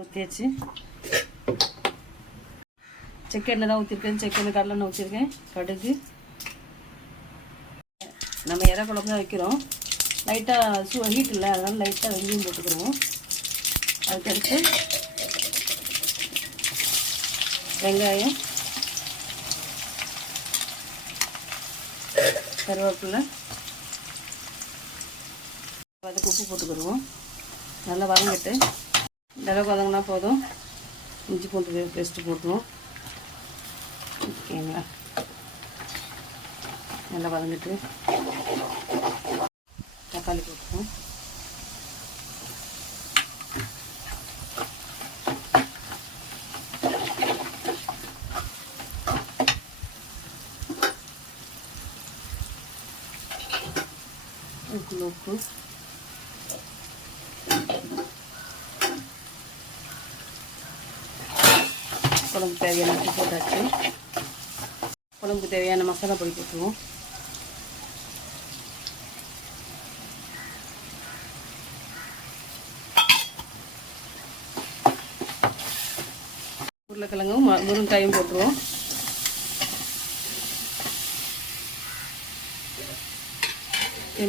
ஊற்றியாச்சு. செக்கெண்ணெய் தான் ஊற்றிருக்கேன். செக்கெண்ணெய் கடலெண்ணெய் ஊற்றிருக்கேன். கடுகு. நம்ம இறை குழம்பு தான் வைக்கிறோம். லைட்டாக ஹீட் இல்லை, அதனால லைட்டாக வெங்காயம் போட்டுக்கிறோம். அதுக்கடுத்து வெங்காயம், கருவேப்பிலை, அதுக்கு உப்பு போட்டுக்கிடுவோம். நல்லா வதங்கிட்டு இந்த அளவுக்கு வதங்கினா போதும். இஞ்சி பூண்டு பேஸ்ட்டு போட்டுருவோம். ஓகேங்களா? நல்லா வதங்கிட்டு தக்காளி போட்டுருவோம். உப்பு, குழம்புக்கு தேவையான உப்பு போட்டாச்சு. குழம்புக்கு தேவையான மசாலா பொடி போட்டுருவோம். உருளைக்கிழங்கும் முருங்காயும் போட்டுருவோம்.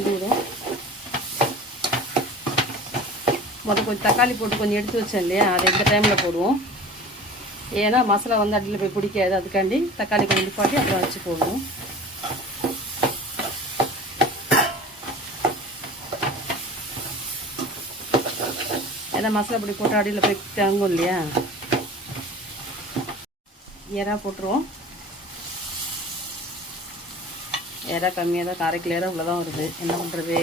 விடும் கொஞ்சம் தக்காளி போட்டு கொஞ்சம் எடுத்து வச்சேன் இல்லையா, அதை இந்த டைமில் போடுவோம். ஏன்னா மசாலா வந்து அடியில் போய் பிடிக்காது. அதுக்காண்டி தக்காளி கொஞ்சம் நிப்பாட்டி அப்புறம் வச்சு போடுவோம். ஏன்னா மசாலா பொடி போட்டு அடியில் போய் தங்கும் இல்லையா. இறா போட்டுருவோம். இறா கம்மியாக தான், 1/2 கிலோ இவ்வளோ தான் வருது. என்ன பண்ணுறது,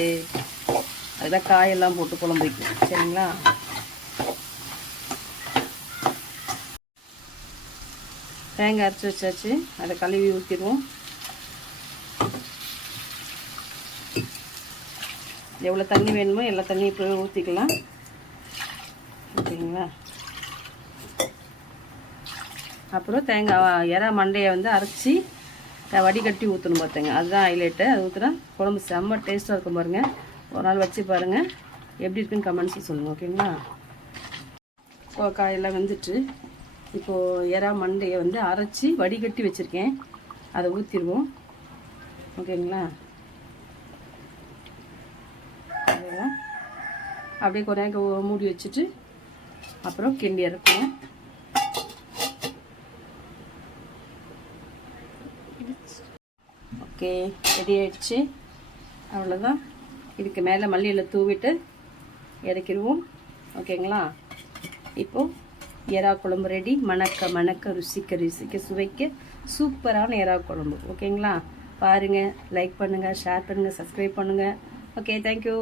அதுதான் காயெல்லாம் போட்டு குழம்பு வைக்கும். சரிங்களா? தேங்காய் அரைச்சி வச்சாச்சு. அதை கழுவி ஊற்றிடுவோம். எவ்வளோ தண்ணி வேணுமோ எல்லா தண்ணியும் இப்போ ஊற்றிக்கலாம். ஓகேங்களா? அப்புறம் தேங்காய் இறா மண்டையை வந்து அரைச்சி வடிகட்டி ஊற்றணும் பார்த்துங்க. அதுதான் ஹைலைட்டு. அது ஊற்றுனா குழம்பு செம்ம டேஸ்ட்டாக இருக்கும் பாருங்கள். ஒரு நாள் வச்சு பாருங்கள், எப்படி இருக்குன்னு கமெண்ட்ஸில் சொல்லுங்கள். ஓகேங்களா? காயெல்லாம் வெந்துட்டு இப்போது இறா மண்டையை வந்து அரைச்சி வடிகட்டி வச்சுருக்கேன். அதை ஊற்றிடுவோம். ஓகேங்களா? அதுதான் அப்படியே கொஞ்ச நேரம் மூடி வச்சுட்டு அப்புறம் கிண்டி இறக்குவோம். ஓகே, ரெடி ஆயிடுச்சு. அவ்வளோதான். இதுக்கு மேலே மல்லியில் தூவிட்டு இறக்கிடுவோம். ஓகேங்களா? இப்போது இறா குழம்பு ரெடி. மணக்க மணக்க ருசிக்க ருசிக்க சுவைக்க சூப்பரான இறா குழம்பு. ஓகேங்களா? பாருங்கள், லைக் பண்ணுங்கள், ஷேர் பண்ணுங்கள், சப்ஸ்கிரைப் பண்ணுங்கள். Okay, thank you.